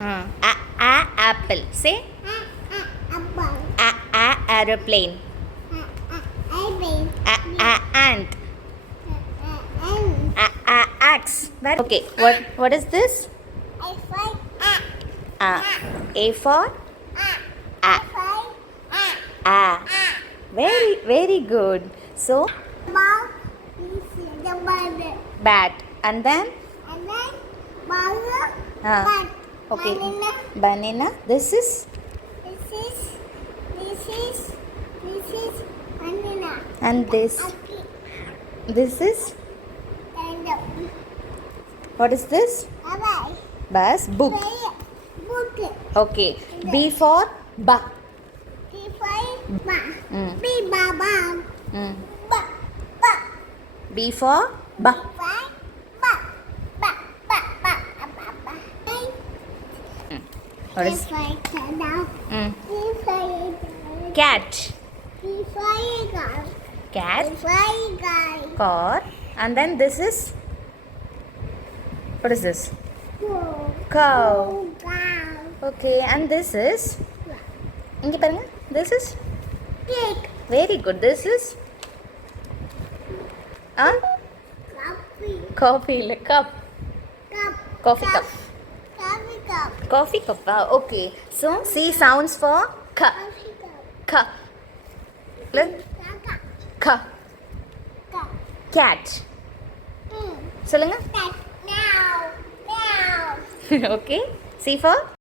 Apple. Say Apple. aeroplane. Airplane. Ant. Ant. Axe. Okay. What is this? A for A for a. Very good. So ball is the bird. bat and then And then ball Ah, bat. okay. Banana. Banana. This is This is banana. and this Okay. is And what is this? bye. Bus book. Book. Okay. B for ba. B for ba. Mm. B baba. Mm. Ba ba. B for ba. Ba ba ba ba ba ba ba. What B is for cow. mm. B for Cat. B for girl. Cat. B for guy. Car. And then this is what is this? Cow. Cow. Okay. And this is இங்க பாருங்க. This is Cake. very good. This is Coffee. coffee இல்ல cup. Cup. Coffee cup. Coffee cup. Coffee cup. Okay. So C sounds for ka. Coffee cup. Ka. Look. Kaka. Ka. Cup. Cat. சொல்லுங்க. Meow. Meow. Okay. C for